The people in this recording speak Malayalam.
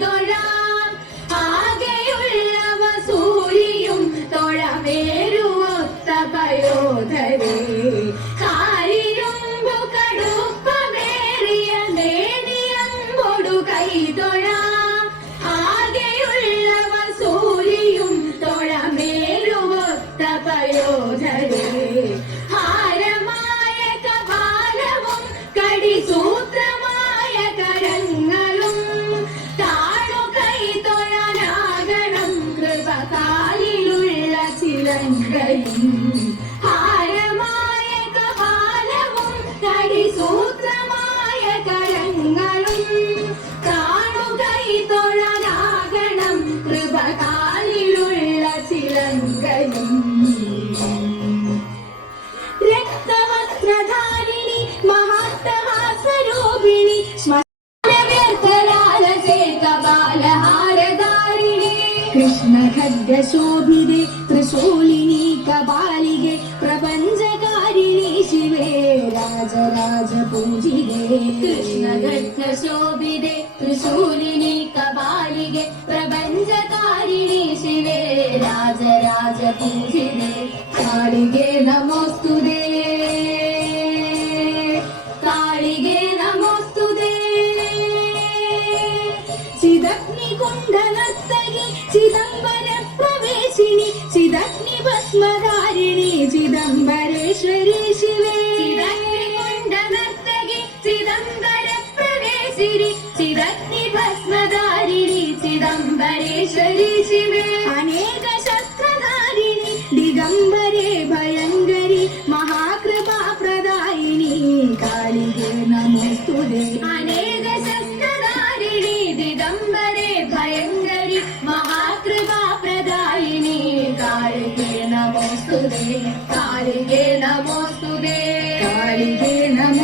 തൊഴാം ആകെയുള്ളവ സൂര്യയും തൊഴവേരുവൊത്ത പയോധരേ കാരിരുമ്പു കടുപ്പമേറിയ നേടിയമ്പൊടു കൈ തൊഴാം ആകെയുള്ളവ സൂര്യയും തൊഴമേരുവൊത്ത പയോധരേ ഹാരമായ കപാലവും കടിസൂത്രമായ കരങ്ങളും താണു കൈ തൊഴാനാകണം കൃപകാലിലുള്ള ചിലങ്കയും ഹാരമായ കപാലവും കടിസൂത്രമായ കരങ്ങളും താണു കൈ തൊഴാനാകണം കൃപകാലിലുള്ള ചിലങ്കയും രക്തവസ്ത്രധാരിണി മഹാട്ടഹാസരൂപിണി ശ്മശാനവ്യർത്ഥലാലസേകബാലഹാരധാരിണി കൃഷ്ണഖഡ്ഗശോഭിതേ ത്രിശൂലിനി കപാലികെ പ്രപഞ്ചകാരിണി ശിവേ രാജരാജപൂജിതേ കൃഷ്ണഖഡ്ഗശോഭിതേ ത്രിശൂലിനി കപാലികെ പ്രപഞ്ചകാരിണി ശിവേ രാജരാജപൂജിതേ കാളികേ നമോസ്തുതേ കാളികേ നമോസ്തുതേ ചിദഗ്നികുണ്ഡനർത്തകി ചിദംബര പ്രവേശിനി ചിദഗ്നി ഭസ്മധാരിണി ചിദംബരേശ്വരി ശിവേ ചിദഗ്നികുണ്ഡനർത്തകി ചിദംബര പ്രവേശിനി ചിദഗ്നി ഭസ്മധാരിണി ചിദംബരേശ്വരി ശിവേ അനേക ശസ്ത്രധാരിണി ദിഗംബരേ ഭയങ്കരി മഹാകൃപാ പ്രദായിനി കാളികേ നമോസ്തുതേ അനേക ശസ്ത്രധാരിണി ദിഗംബരേ ഭയങ്കരി മഹാകൃപാ പ്രദായിനി കാളികേ നമോസ്തുതേ കാളികേ നമോസ്തുതേ കാളികേ നമോ